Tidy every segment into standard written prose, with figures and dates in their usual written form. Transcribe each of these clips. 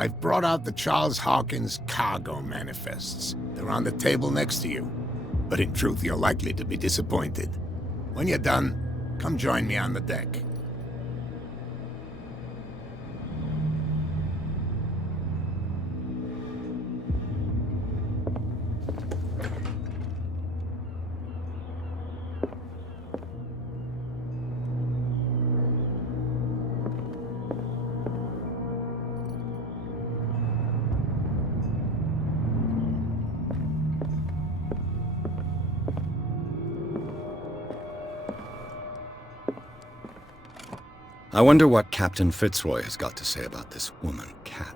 I've brought out the Charles Hawkins cargo manifests. They're on the table next to you. But in truth, you're likely to be disappointed. When you're done, come join me on the deck. I wonder what Captain Fitzroy has got to say about this woman, Cat.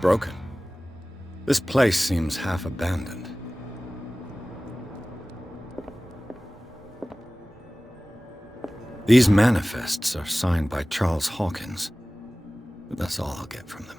Broken. This place seems half abandoned. These manifests are signed by Charles Hawkins, but that's all I'll get from them.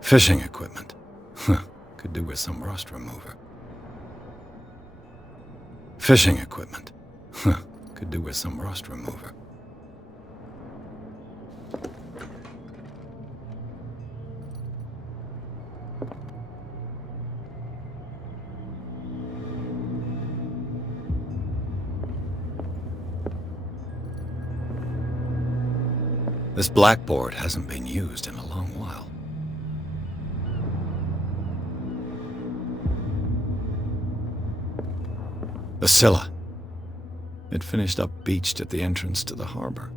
Fishing equipment. Could do with some rust remover. Fishing equipment. Could do with some rust remover. This blackboard hasn't been used in a long while. The Scylla. It finished up beached at the entrance to the harbor.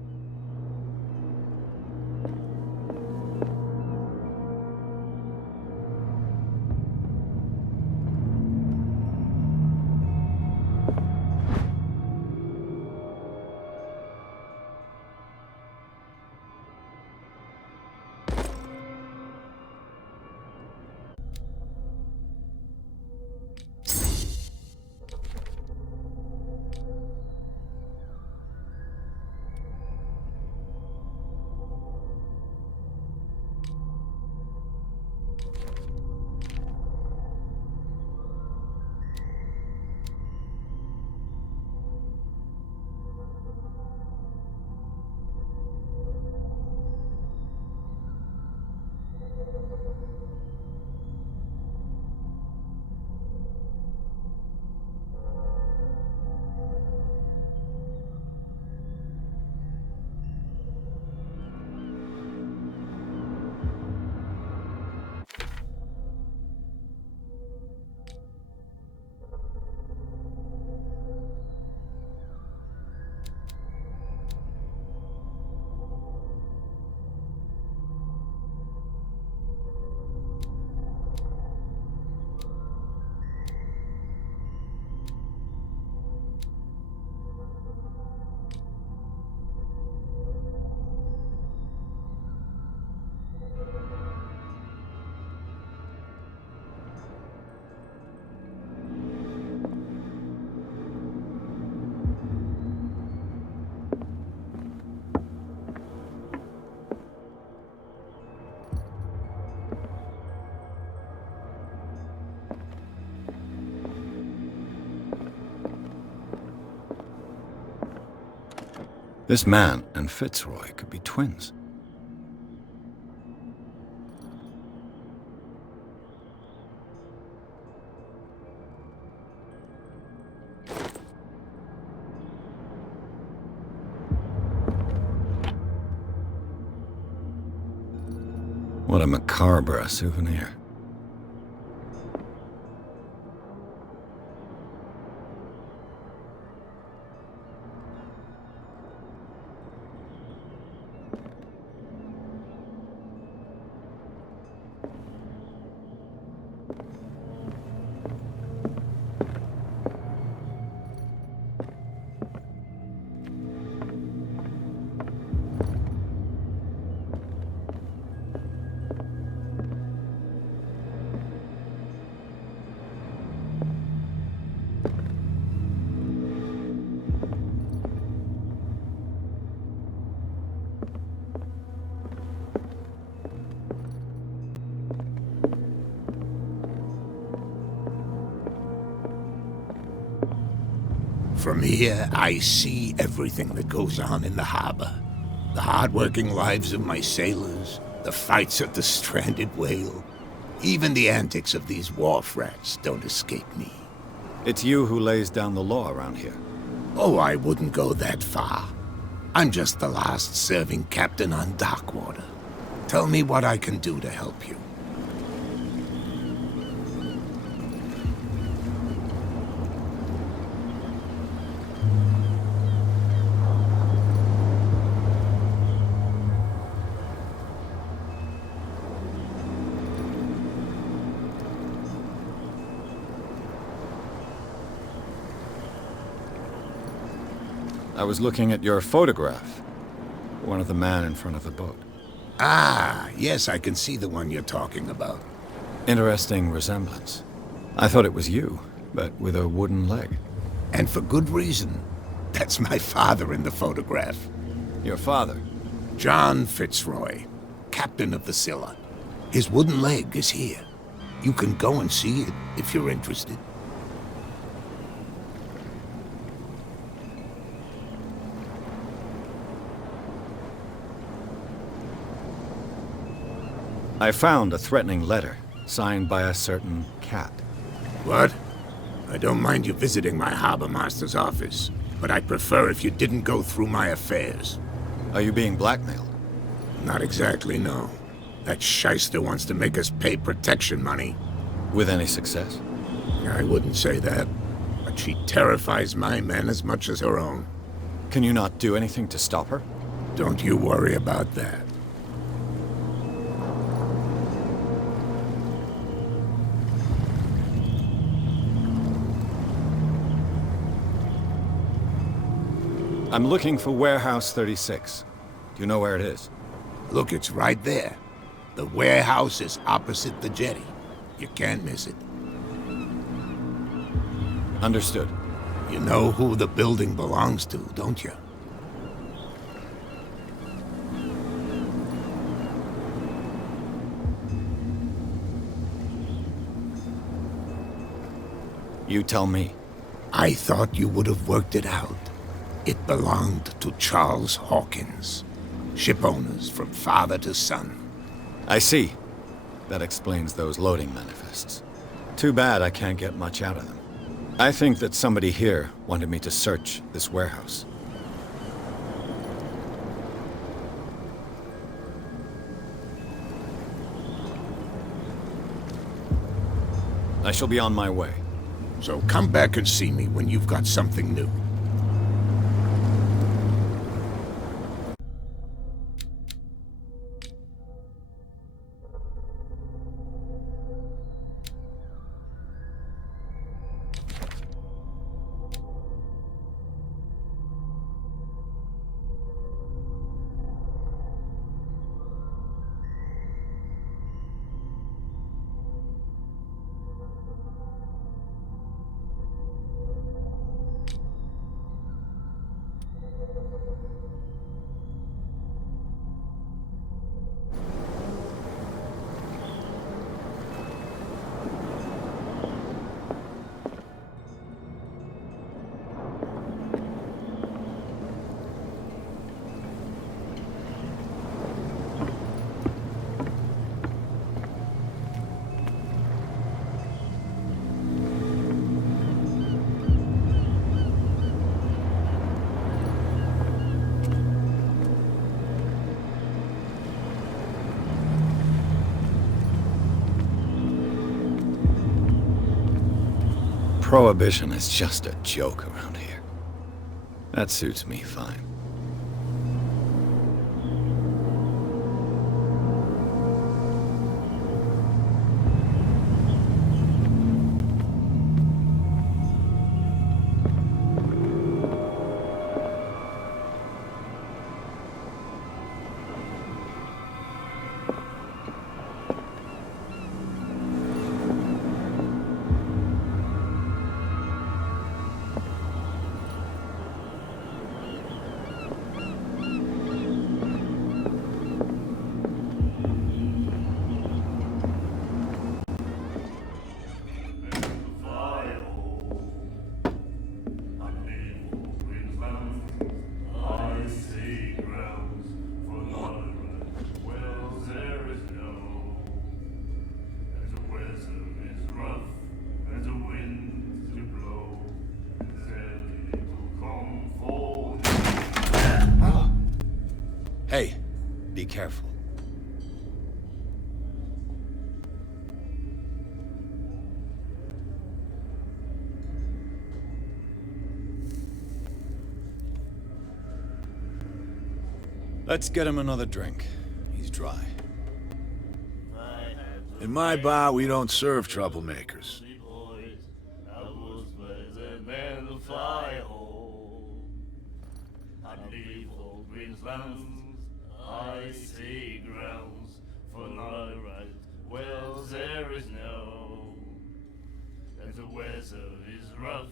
This man and Fitzroy could be twins. What a macabre souvenir. From here, I see everything that goes on in the harbor. The hard-working lives of my sailors, the fights of the stranded whale. Even the antics of these wharf rats don't escape me. It's you who lays down the law around here. Oh, I wouldn't go that far. I'm just the last serving captain on Darkwater. Tell me what I can do to help you. I was looking at your photograph. One of the man in front of the boat. Ah, yes, I can see the one you're talking about. Interesting resemblance. I thought it was you, but with a wooden leg. And for good reason. That's my father in the photograph. Your father? John Fitzroy, captain of the Scylla. His wooden leg is here. You can go and see it if you're interested. I found a threatening letter, signed by a certain cat. What? I don't mind you visiting my harbor master's office, but I'd prefer if you didn't go through my affairs. Are you being blackmailed? Not exactly, no. That shyster wants to make us pay protection money. With any success? I wouldn't say that, but she terrifies my men as much as her own. Can you not do anything to stop her? Don't you worry about that. I'm looking for Warehouse 36. Do you know where it is? Look, it's right there. The warehouse is opposite the jetty. You can't miss it. Understood. You know who the building belongs to, don't you? You tell me. I thought you would have worked it out. It belonged to Charles Hawkins. Ship owners from father to son. I see. That explains those loading manifests. Too bad I can't get much out of them. I think that somebody here wanted me to search this warehouse. I shall be on my way. So come back and see me when you've got something new. Prohibition is just a joke around here. That suits me fine. Hey, be careful. Let's get him another drink. He's dry. In my bar, we don't serve troublemakers. I see grounds for my right. Well, there is no. And the weather is rough,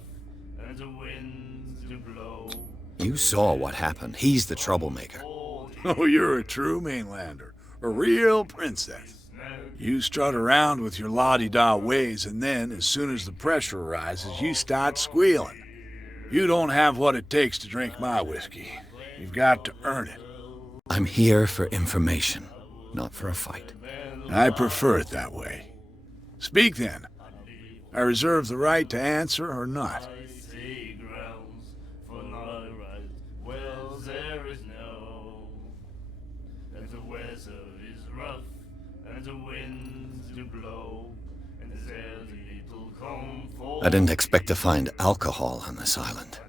and the winds do blow. You saw what happened. He's the troublemaker. Oh, you're a true mainlander. A real princess. You strut around with your la-di-da ways, and then, as soon as the pressure arises, you start squealing. You don't have what it takes to drink my whiskey. You've got to earn it. I'm here for information, not for a fight. I prefer it that way. Speak then. I reserve the right to answer or not. I see grounds for my right. Well, there is no. And the weather is rough, and the winds do blow, and there's little comfort. I didn't expect to find alcohol on this island.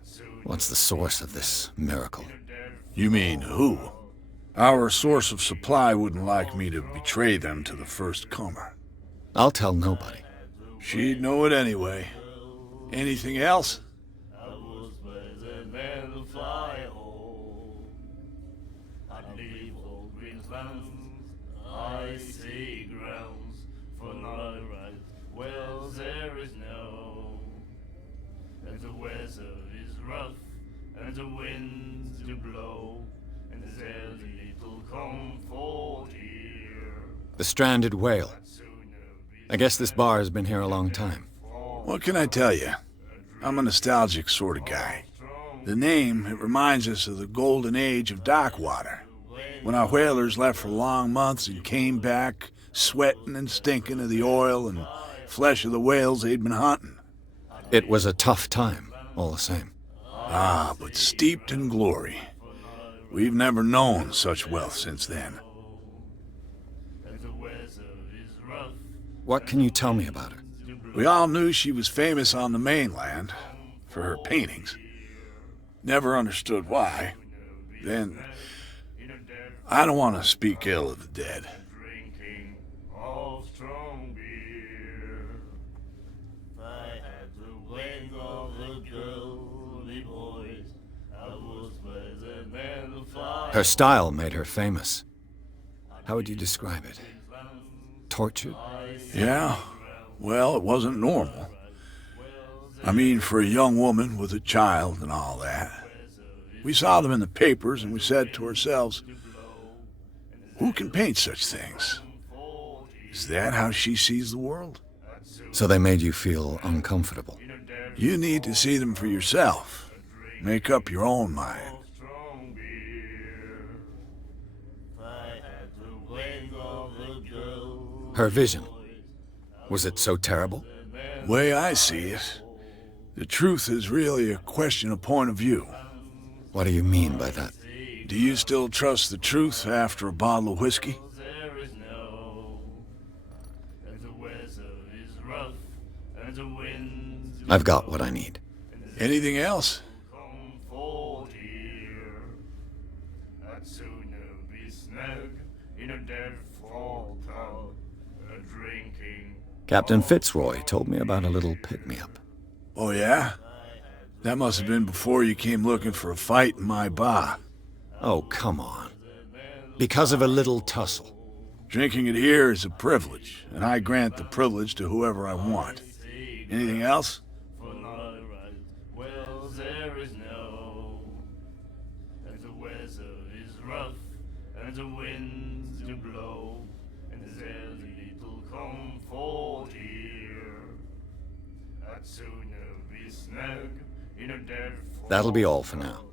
What's the source of this miracle? You mean who? Our source of supply wouldn't like me to betray them to the first comer. I'll tell nobody. She'd know it anyway. Anything else? I was by the man who fly home. I leave all green lands. I see grounds for my right. Well, there is no. And the weather is rough, and the winds do blow, and there's little comfort here. The stranded whale. I guess this bar has been here a long time. What can I tell you? I'm a nostalgic sort of guy. The name, it reminds us of the golden age of dock water, when our whalers left for long months and came back sweating and stinking of the oil and flesh of the whales they'd been hunting. It was a tough time, all the same. Ah, but steeped in glory. We've never known such wealth since then. What can you tell me about her? We all knew she was famous on the mainland for her paintings. Never understood why. Then, I don't want to speak ill of the dead. Drinking of strong beer. I had the wings of the girly boys. I was by the man who fly. Her style made her famous. How would you describe it? Tortured? Yeah? Well, it wasn't normal. I mean, for a young woman with a child and all that. We saw them in the papers and we said to ourselves, who can paint such things? Is that how she sees the world? So they made you feel uncomfortable. You need to see them for yourself. Make up your own mind. Strong beer. I had the wings of the girl. Her vision. Was it so terrible? Way I see it, the truth is really a question of point of view. What do you mean by that? Do you still trust the truth after a bottle of whiskey? There is no. And the weather is rough, and the winds do I've got what I need. Anything else? comfort here. I'd sooner be snug in a dead fall tub, a drinking. Captain Fitzroy told me about a little pick-me-up. Oh yeah? That must have been before you came looking for a fight in my bar. Oh, come on. Because of a little tussle. Drinking it here is a privilege, and I grant the privilege to whoever I want. Anything else? For my right, well, there is no. And the weather is rough, and the winds do blow, and there's little comfort here. I'd sooner be snug in a dead fall. That'll be all for now.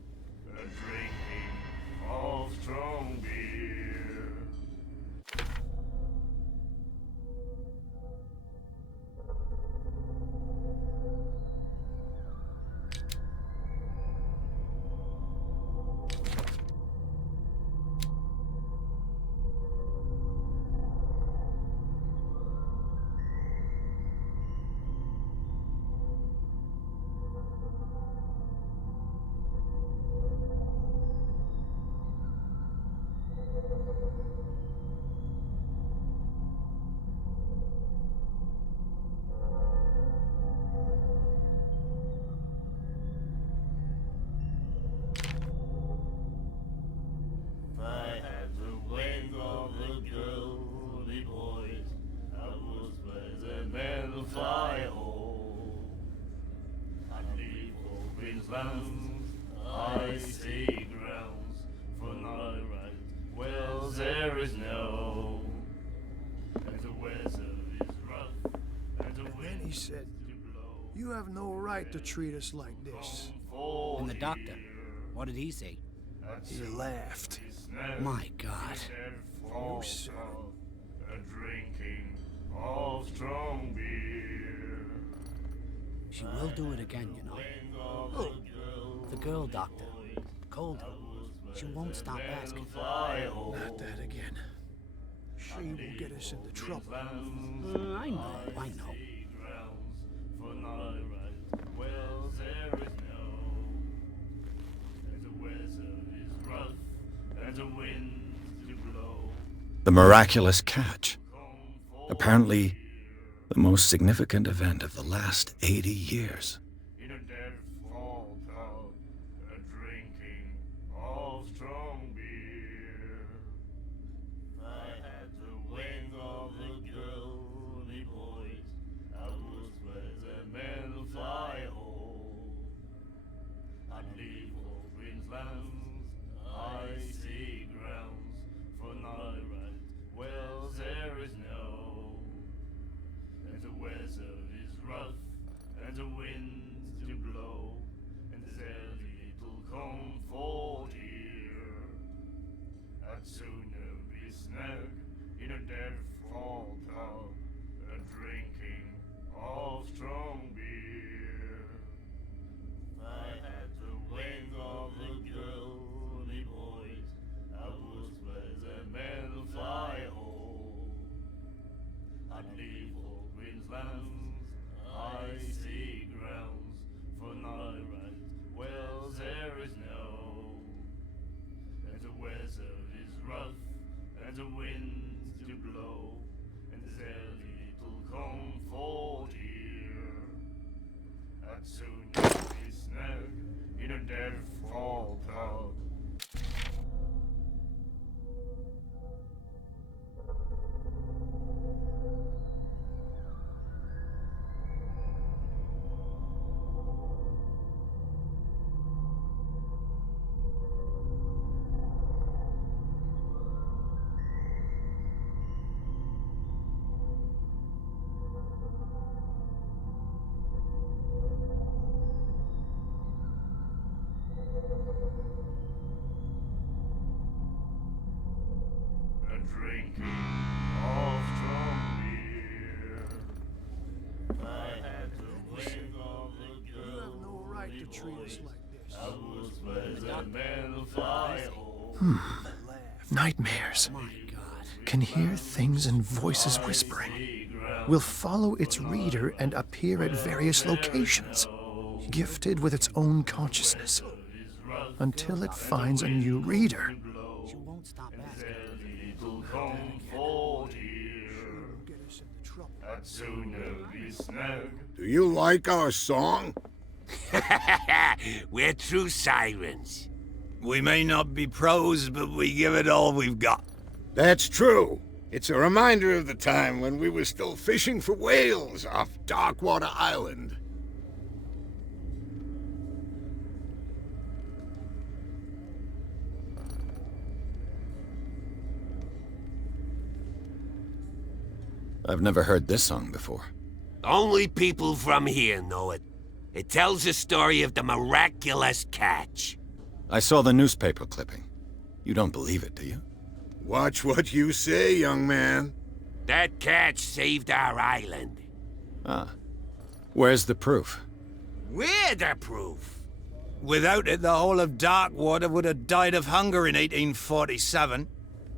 A drinking of strong beer. Queensland's icy grounds, for not right wells there is no, and the weather is rough, and the Then wind he said, to blow. "You have no right to treat us like this." And the doctor, what did he say? He laughed. My God. You said A drinking of strong beer. She will do it again, you know. Oh, The girl doctor. Cold. She won't stop asking. not that again. She will get us into trouble. I know, I know. For not right wells there is no, and the weather is rough, and the winds do blow. The miraculous catch. Apparently, the most significant event of the last 80 years. In a dead fall pub, a drinking of strong beer. I had the wing of the girly boys. I was where the men fly home. I'd leave old Queensland's icy grounds, for not right wells there is no, and the weather is rough, and the winds do blow, and there's little comfort here. I'd sooner be snug in a dead fall pub, a drinking of strong beer. I had the wing of the girly boys. I was where the men fly home. I'd leave old Queensland's icy grounds, for not right wells there is no, and the weather is rough, and the winds do blow, and there's little comfort here. I'd sooner be snug in a dead fall pub. A drinking of strong beer. I had the wing of the You girl. have no right to treat us like this. I was where the men fly home. Laughed. Nightmares. My God. Can hear things and voices whispering. Will follow its reader and appear at various locations, gifted with its own consciousness, until it finds a new reader. She won't stop asking. Little comfort here. Get us into trouble. I'd sooner be snug. Do you like our song? We're true sirens. We may not be pros, but we give it all we've got. That's true. It's a reminder of the time when we were still fishing for whales off Darkwater Island. I've never heard this song before. Only people from here know it. It tells the story of the miraculous catch. I saw the newspaper clipping. You don't believe it, do you? Watch what you say, young man. That catch saved our island. Ah. Where's the proof? We're the proof. Without it, the whole of Darkwater would have died of hunger in 1847.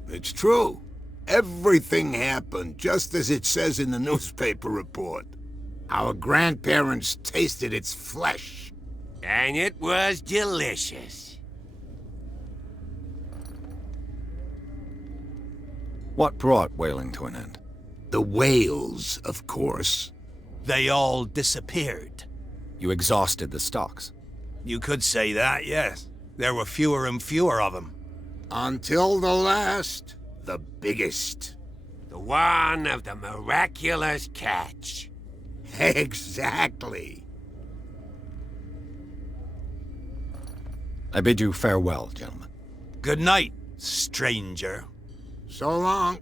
It's true. Everything happened just as it says in the newspaper report. Our grandparents tasted its flesh. And it was delicious. What brought whaling to an end? The whales, of course. They all disappeared. You exhausted the stocks. You could say that, yes. There were fewer and fewer of them. Until the last, the biggest. The one of the miraculous catch. Exactly. I bid you farewell, gentlemen. Good night, stranger. So long.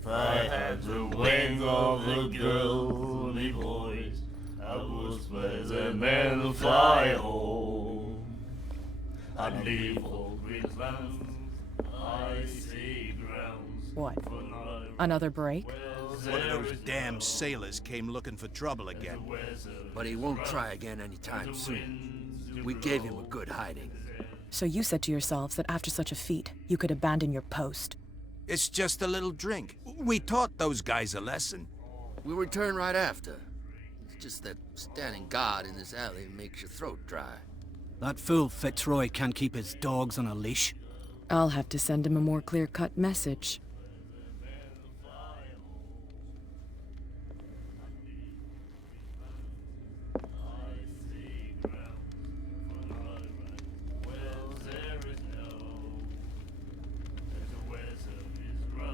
If I had the wings of a girly voice, I would spread the man to fly home. I'd leave old Greenlands, icy grounds. What? Another break? One of those damn sailors came looking for trouble again. But he won't try again anytime soon. We gave him a good hiding. So you said to yourselves that after such a feat, you could abandon your post. It's just a little drink. We taught those guys a lesson. We'll return right after. It's just that standing guard in this alley makes your throat dry. That fool Fitzroy can't keep his dogs on a leash. I'll have to send him a more clear-cut message.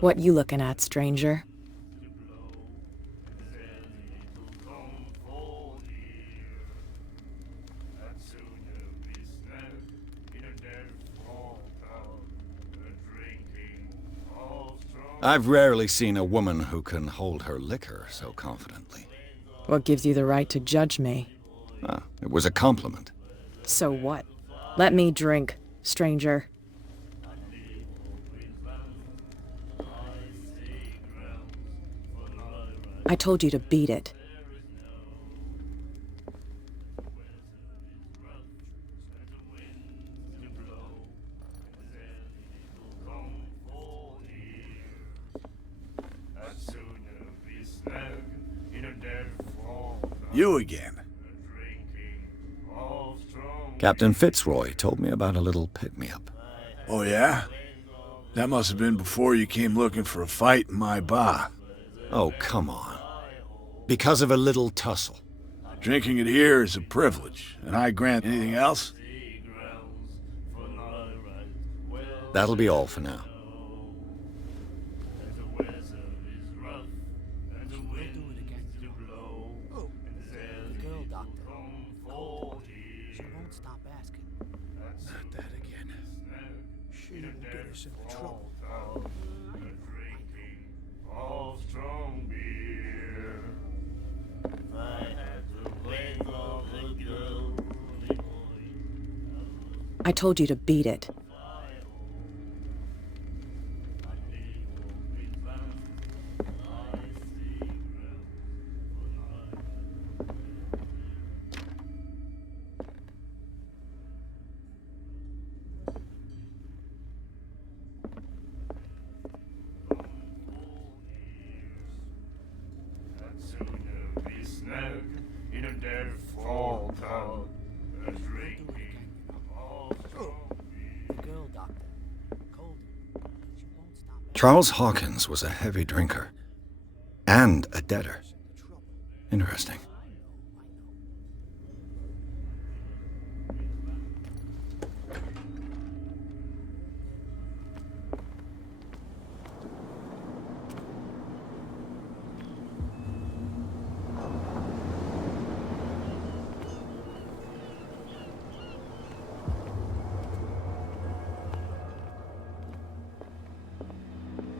What you looking at, stranger? I've rarely seen a woman who can hold her liquor so confidently. What gives you the right to judge me? Ah, it was a compliment. So what? Let me drink, stranger. I told you to beat it. You again. Captain Fitzroy told me about a little pick-me-up. Oh, yeah? That must have been before you came looking for a fight in my bar. Oh, come on. Because of a little tussle. Drinking it here is a privilege, and I grant anything else. That'll be all for now. I told you to beat it. Charles Hawkins was a heavy drinker. And a debtor. Interesting.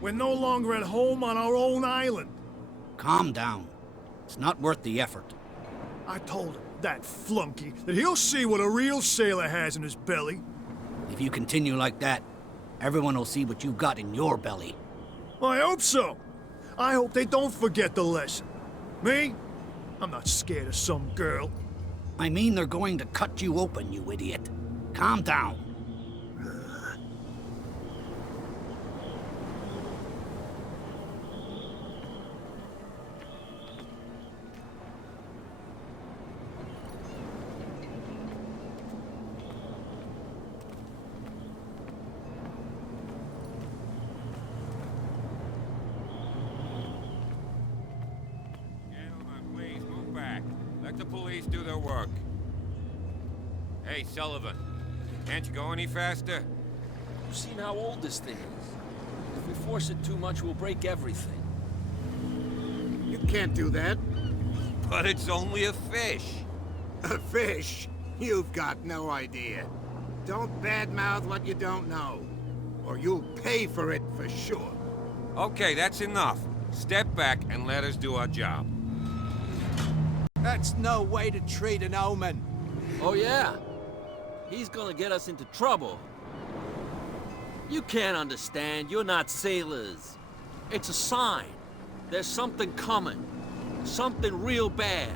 We're no longer at home on our own island. Calm down. It's not worth the effort. I told him, that flunky, that he'll see what a real sailor has in his belly. If you continue like that, everyone will see what you've got in your belly. I hope so. I hope they don't forget the lesson. Me? I'm not scared of some girl. I mean they're going to cut you open, you idiot. Calm down. Let the police do their work. Hey, Sullivan, can't you go any faster? You've seen how old this thing is. If we force it too much, we'll break everything. You can't do that. But it's only a fish. A fish? You've got no idea. don't badmouth what you don't know, or you'll pay for it for sure. Okay, that's enough. Step back and let us do our job. That's no way to treat an omen. Oh yeah? He's gonna get us into trouble. You can't understand, you're not sailors. It's a sign. There's something coming. Something real bad.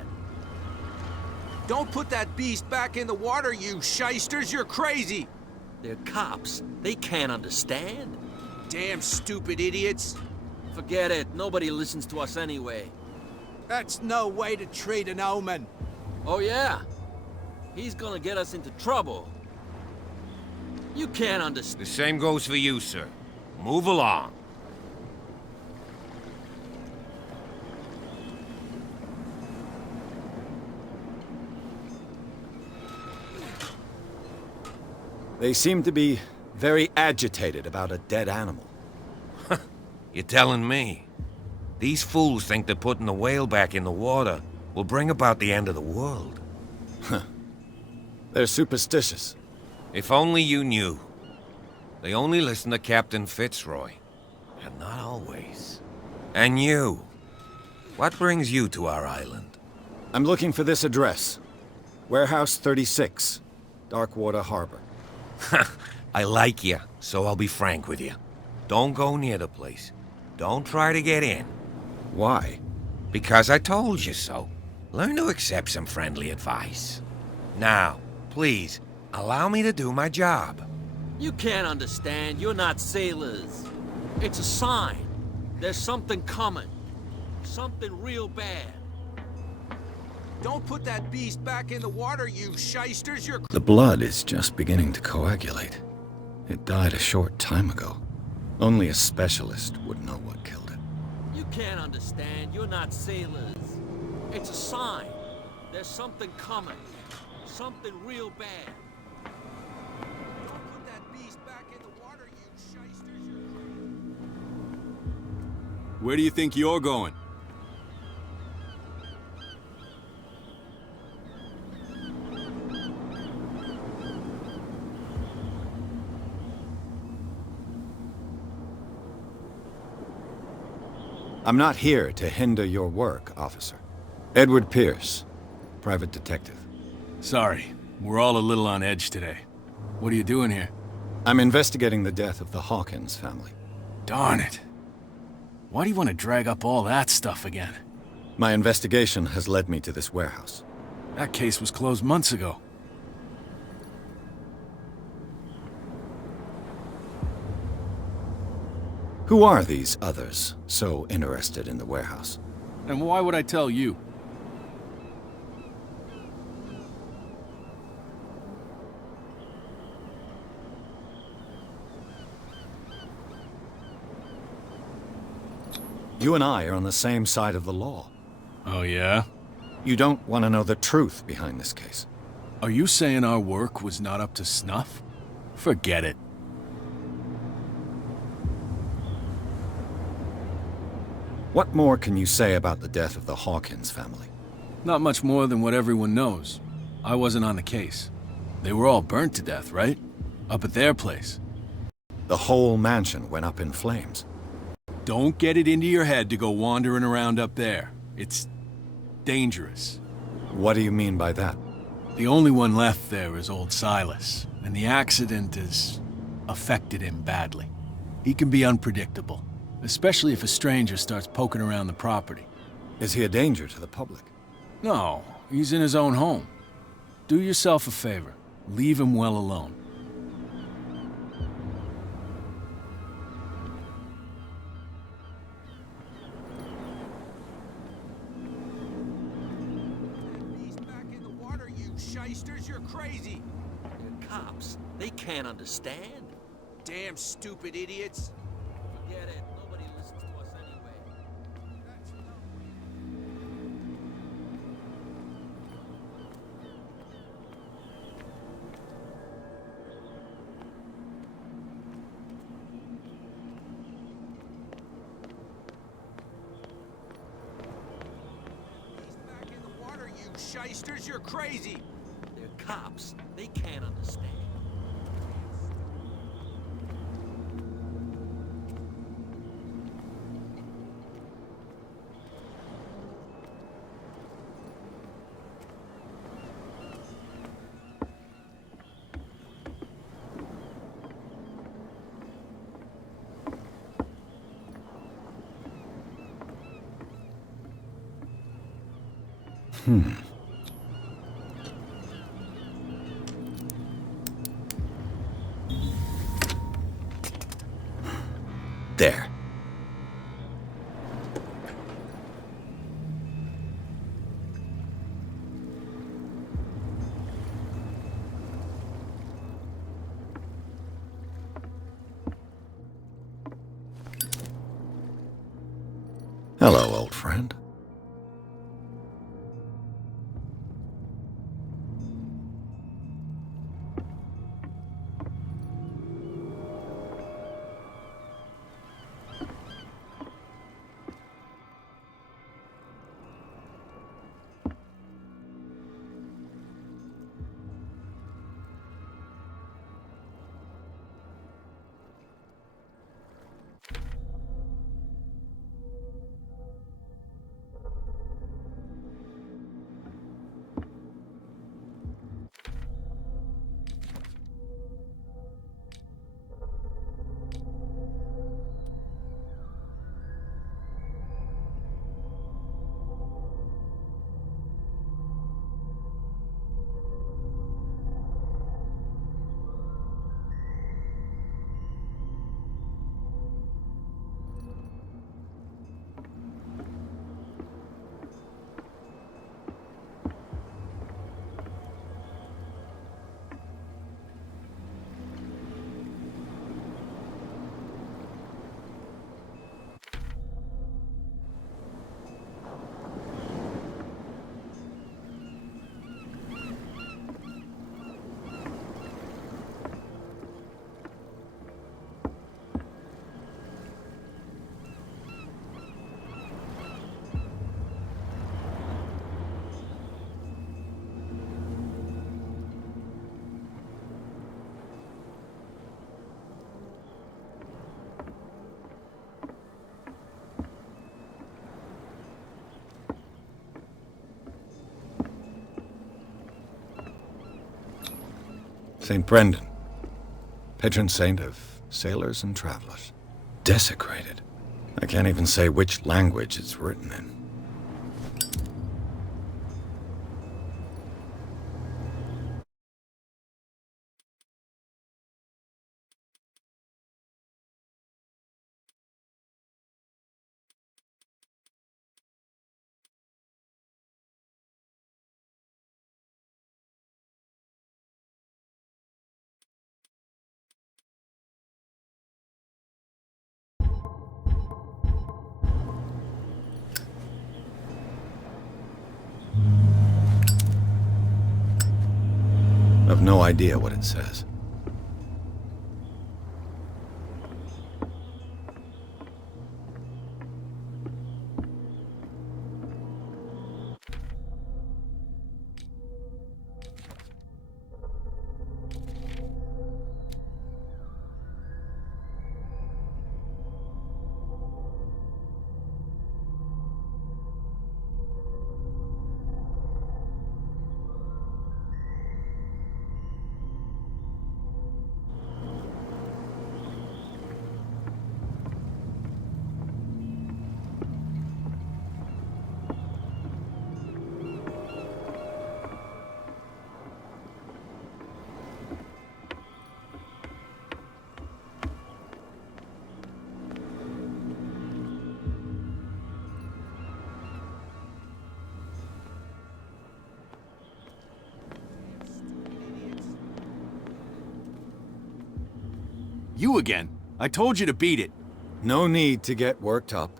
Don't put that beast back in the water, you shysters! You're crazy! They're cops. They can't understand. Damn stupid idiots! Forget it. Nobody listens to us anyway. That's no way to treat an omen. Oh yeah? He's gonna get us into trouble. You can't understand. The same goes for you, sir. Move along. They seem to be very agitated about a dead animal. You're telling me? These fools think that putting the whale back in the water will bring about the end of the world. They're superstitious. If only you knew. They only listen to Captain Fitzroy. And not always. And you. What brings you to our island? I'm looking for this address. Warehouse 36, Darkwater Harbor. I like you, so I'll be frank with you. Don't go near the place. Don't try to get in. Why? Because I told you so. Learn to accept some friendly advice. Now, please, allow me to do my job. You can't understand. You're not sailors. It's a sign. There's something coming. Something real bad. Don't put that beast back in the water, you shysters! You're... The blood is just beginning to coagulate. It died a short time ago. Only a specialist would know what killed it. You can't understand. You're not sailors. It's a sign. There's something coming. Something real bad. Don't put that beast back in the water, you shysters! Where do you think you're going? I'm not here to hinder your work, officer. Edward Pierce, private detective. Sorry, we're all a little on edge today. What are you doing here? I'm investigating the death of the Hawkins family. Darn it. Why do you want to drag up all that stuff again? My investigation has led me to this warehouse. That case was closed months ago. Who are these others so interested in the warehouse? And why would I tell you? You and I are on the same side of the law. Oh, yeah? You don't want to know the truth behind this case. Are you saying our work was not up to snuff? Forget it. What more can you say about the death of the Hawkins family? Not much more than what everyone knows. I wasn't on the case. They were all burnt to death, right? Up at their place. The whole mansion went up in flames. Don't get it into your head to go wandering around up there. It's dangerous. What do you mean by that? The only one left there is old Silas, and the accident has affected him badly. He can be unpredictable, especially if a stranger starts poking around the property. Is he a danger to the public? No, he's in his own home. Do yourself a favor. Leave him well alone. You're crazy! They're cops. They can't understand. Damn stupid idiots! Forget it. Nobody listens to us anyway. He's back in the water, you shysters! You're crazy! They're cops. They can't understand. There. Hello, old friend. St. Brendan, patron saint of sailors and travelers. Desecrated. I can't even say which language it's written in. I've no idea what it says. You again. I told you to beat it. No need to get worked up.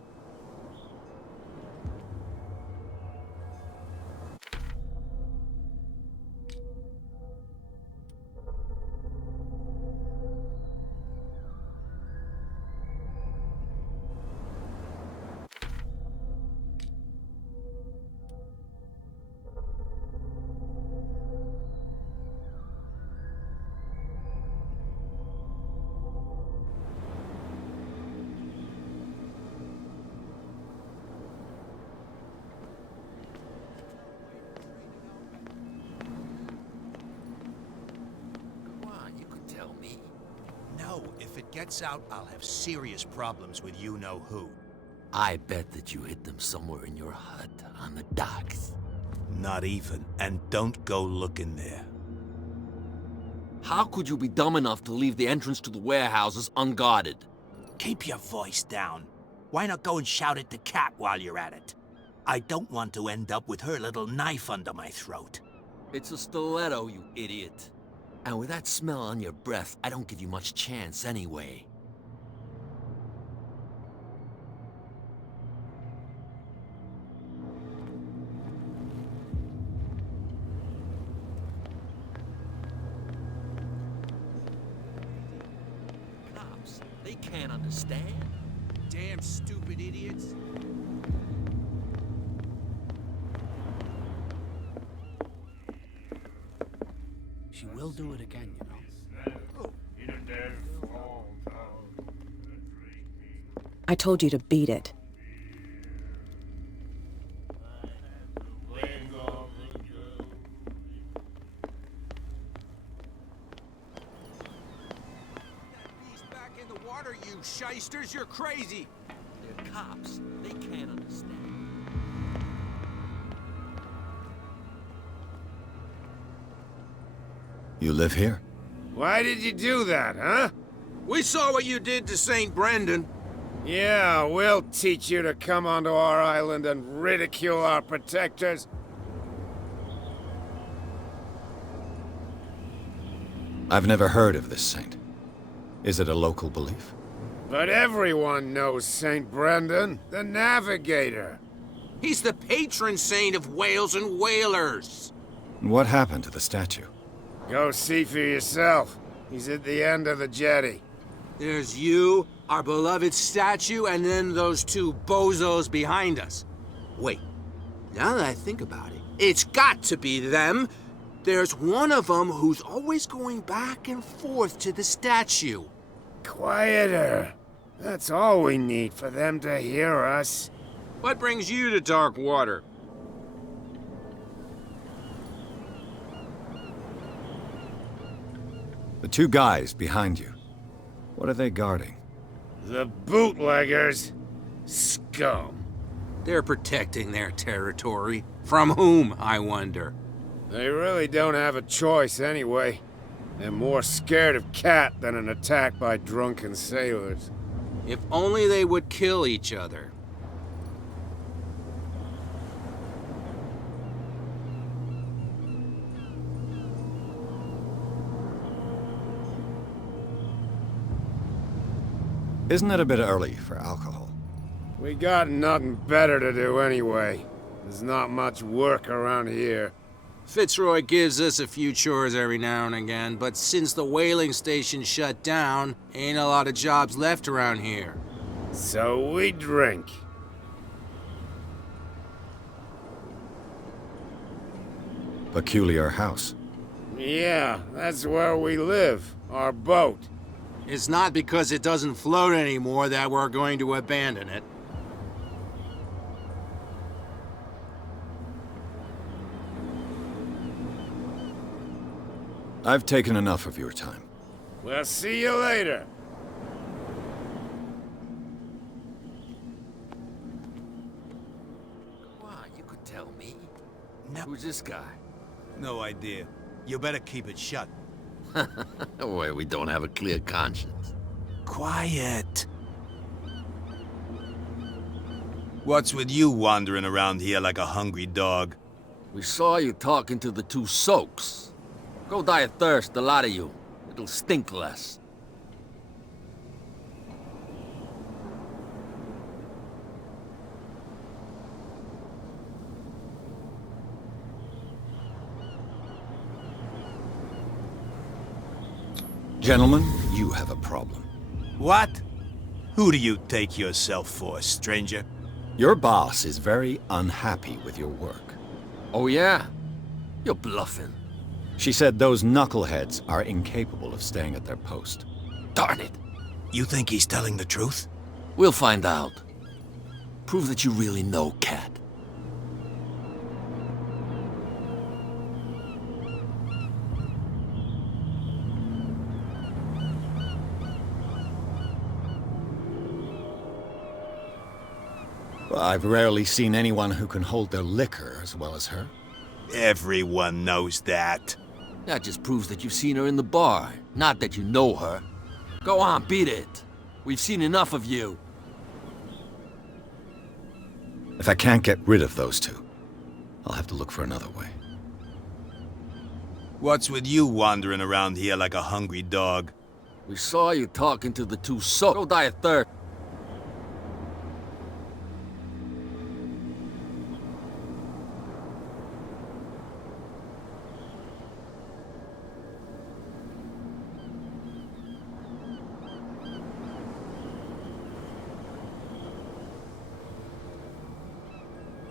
Gets out, I'll have serious problems with you-know-who. I bet that you hid them somewhere in your hut on the docks. Not even. And don't go looking there. How could you be dumb enough to leave the entrance to the warehouses unguarded? Keep your voice down. Why not go and shout at the cat while you're at it? I don't want to end up with her little knife under my throat. It's a stiletto, you idiot. And with that smell on your breath, I don't give you much chance anyway. Cops, they can't understand. Damn stupid idiots. She will do it again, you know. I told you to beat it. Back in the water, you shysters! You're crazy! They're cops. They can't understand. You live here? Why did you do that, huh? We saw what you did to St. Brendan. Yeah, we'll teach you to come onto our island and ridicule our protectors. I've never heard of this saint. Is it a local belief? But everyone knows St. Brendan, the navigator. He's the patron saint of whales and whalers. What happened to the statue? Go see for yourself. He's at the end of the jetty. There's you, our beloved statue, and then those two bozos behind us. Wait, now that I think about it, it's got to be them. There's one of them who's always going back and forth to the statue. Quieter. That's all we need for them to hear us. What brings you to dark water? The two guys behind you. What are they guarding? The bootleggers. Scum. They're protecting their territory. From whom, I wonder? They really don't have a choice anyway. They're more scared of Cat than an attack by drunken sailors. If only they would kill each other. Isn't it a bit early for alcohol? We got nothing better to do anyway. There's not much work around here. Fitzroy gives us a few chores every now and again, but since the whaling station shut down, ain't a lot of jobs left around here. So we drink. Peculiar house. Yeah, that's where we live. Our boat. It's not because it doesn't float anymore that we're going to abandon it. I've taken enough of your time. We'll see you later. Come on, you could tell me. Who's this guy? No idea. You better keep it shut. Boy, we don't have a clear conscience. Quiet. What's with you wandering around here like a hungry dog? We saw you talking to the two soaks. Go die of thirst, the lot of you. It'll stink less. Gentlemen, you have a problem. What? Who do you take yourself for, stranger? Your boss is very unhappy with your work. Oh yeah? You're bluffing. She said those knuckleheads are incapable of staying at their post. Darn it! You think he's telling the truth? We'll find out. Prove that you really know Cat. Well, I've rarely seen anyone who can hold their liquor as well as her. Everyone knows that. That just proves that you've seen her in the bar, not that you know her. Go on, beat it. We've seen enough of you. If I can't get rid of those two, I'll have to look for another way. What's with you wandering around here like a hungry dog? We saw you talking to the two so go die of thirst.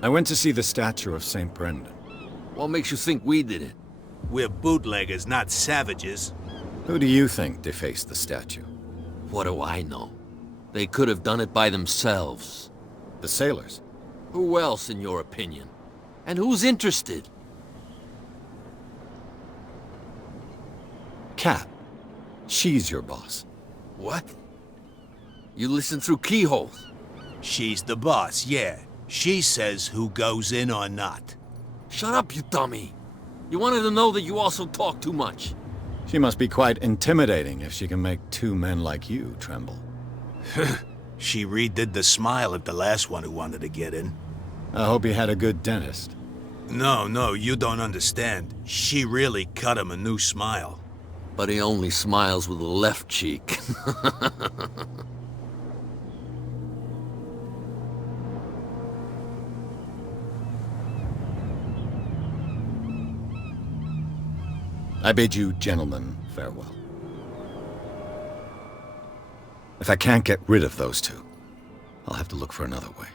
I went to see the statue of St. Brendan. What makes you think we did it? We're bootleggers, not savages. Who do you think defaced the statue? What do I know? They could have done it by themselves. The sailors? Who else, in your opinion? And who's interested? Cat. She's your boss. What? You listen through keyholes? She's the boss, yeah. She says who goes in or not. Shut up, you dummy. You wanted to know that you also talk too much. She must be quite intimidating if she can make two men like you tremble. She redid the smile at the last one who wanted to get in. I hope he had a good dentist. No, you don't understand. She really cut him a new smile. But he only smiles with the left cheek. I bid you, gentlemen, farewell. If I can't get rid of those two, I'll have to look for another way.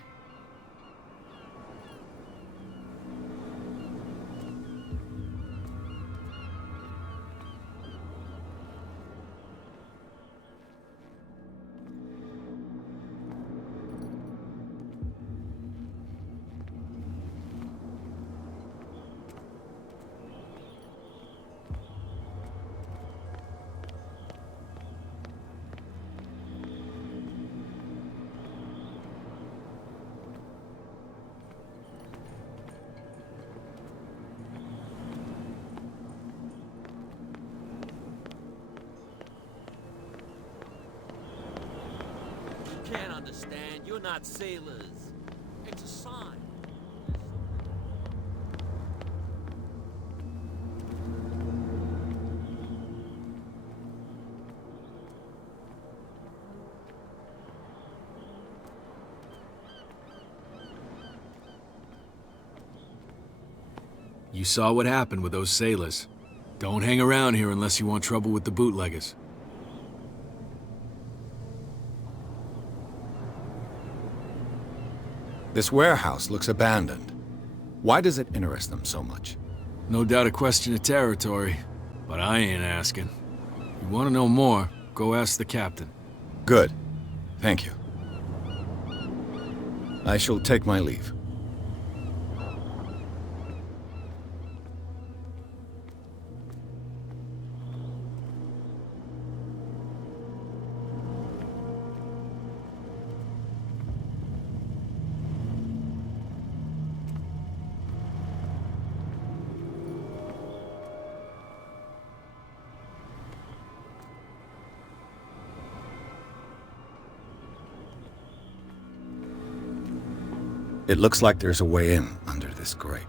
Can't understand. You're not sailors. It's a sign. You saw what happened with those sailors. Don't hang around here unless you want trouble with the bootleggers. This warehouse looks abandoned. Why does it interest them so much? No doubt a question of territory, but I ain't asking. You want to know more, go ask the captain. Good. Thank you. I shall take my leave. It looks like there's a way in under this grate.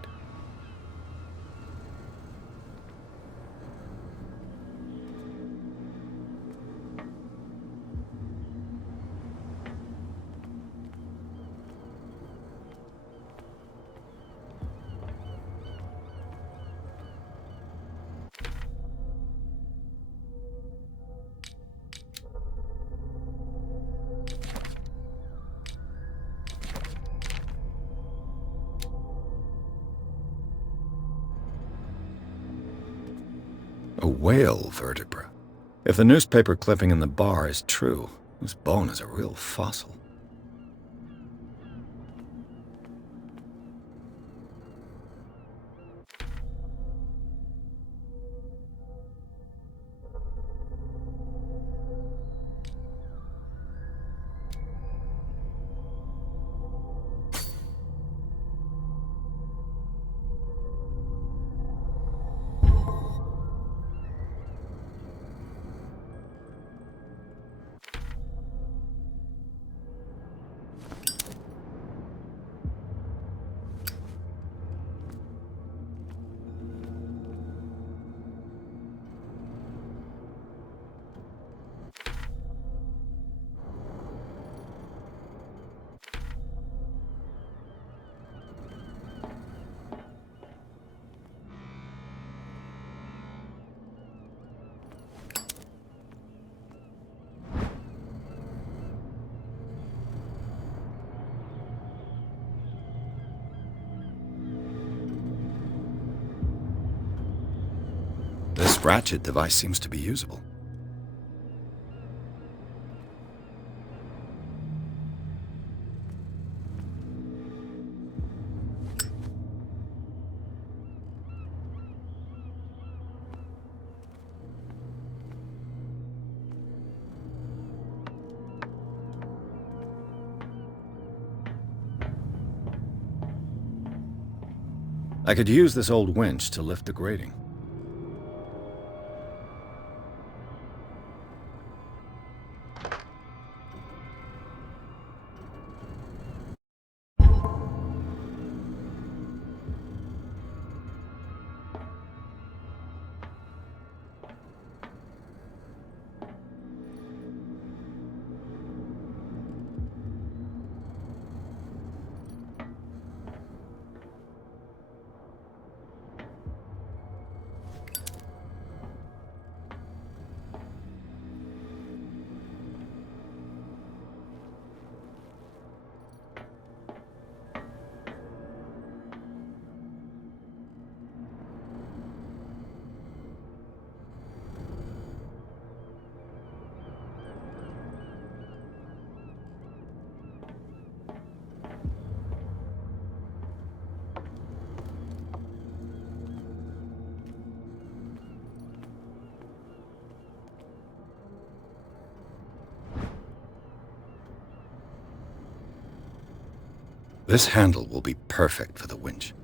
A whale vertebra. If the newspaper clipping in the bar is true, this bone is a real fossil. This ratchet device seems to be usable. I could use this old winch to lift the grating. This handle will be perfect for the winch.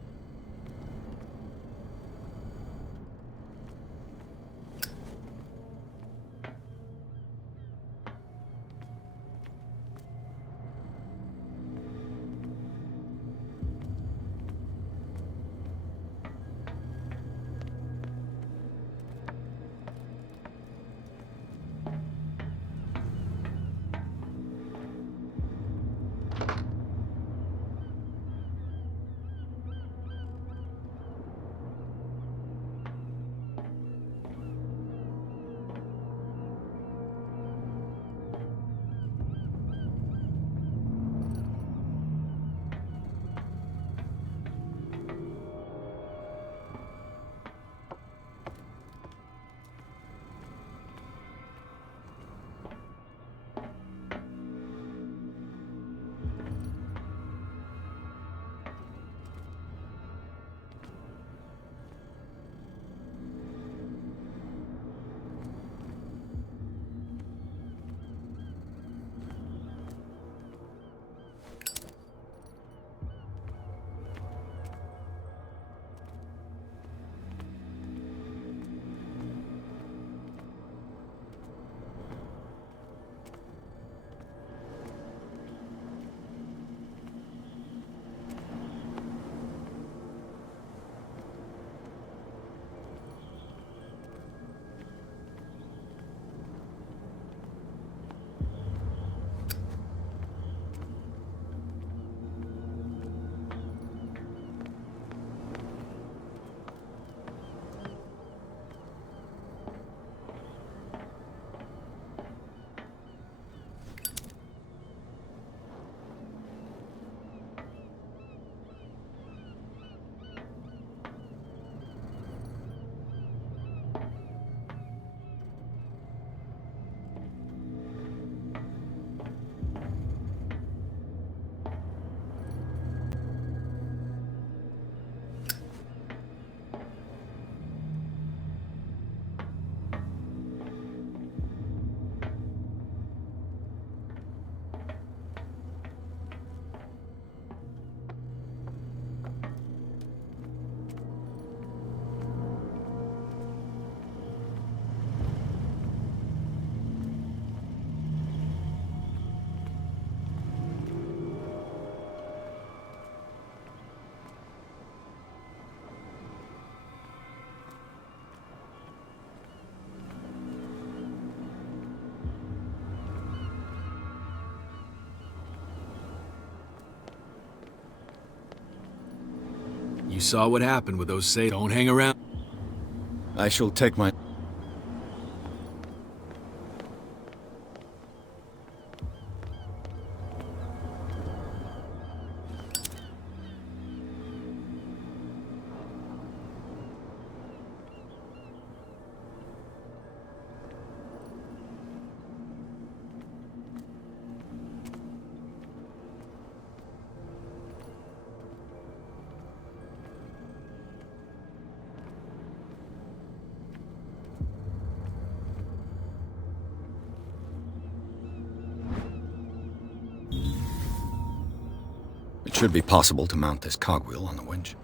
You saw what happened with those sailors. Don't hang around. I shall take my... Should be possible to mount this cogwheel on the winch.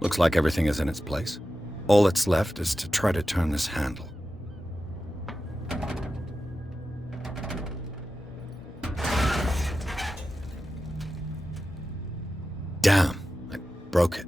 Looks like everything is in its place. All that's left is to try to turn this handle. Damn, I broke it.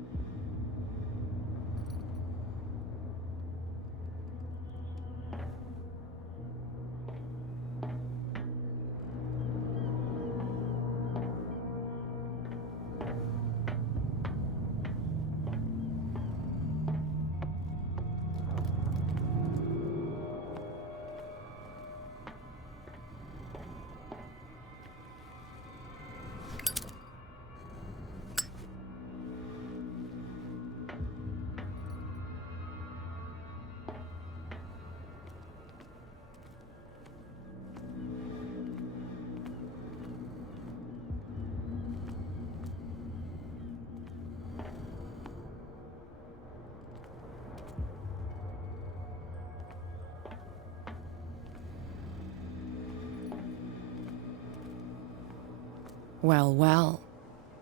Well, well.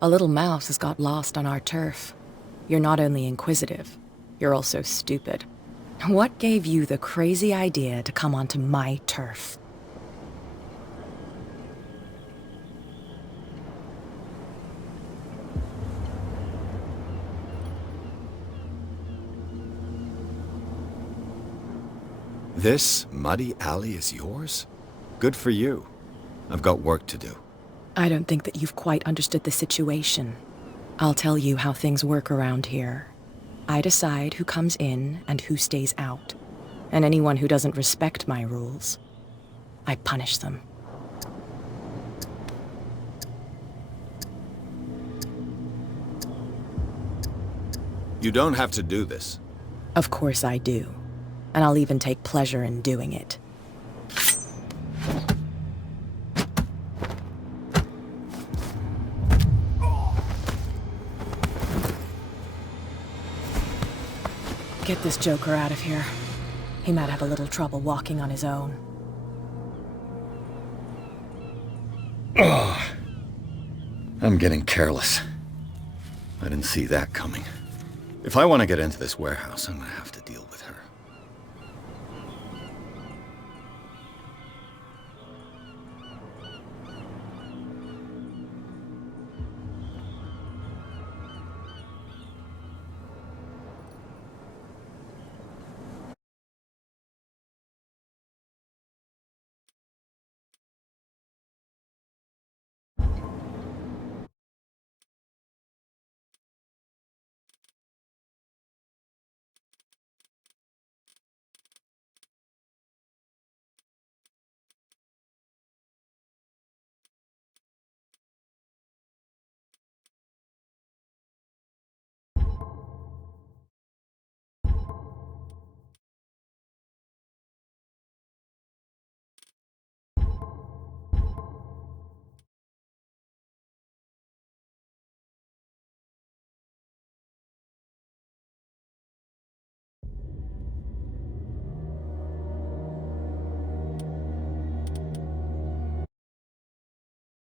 A little mouse has got lost on our turf. You're not only inquisitive, you're also stupid. What gave you the crazy idea to come onto my turf? This muddy alley is yours? Good for you. I've got work to do. I don't think that you've quite understood the situation. I'll tell you how things work around here. I decide who comes in and who stays out. And anyone who doesn't respect my rules, I punish them. You don't have to do this. Of course I do. And I'll even take pleasure in doing it. Get this joker out of here. He might have a little trouble walking on his own. Oh, I'm getting careless. I didn't see that coming. If I want to get into this warehouse, I'm gonna have to deal with her.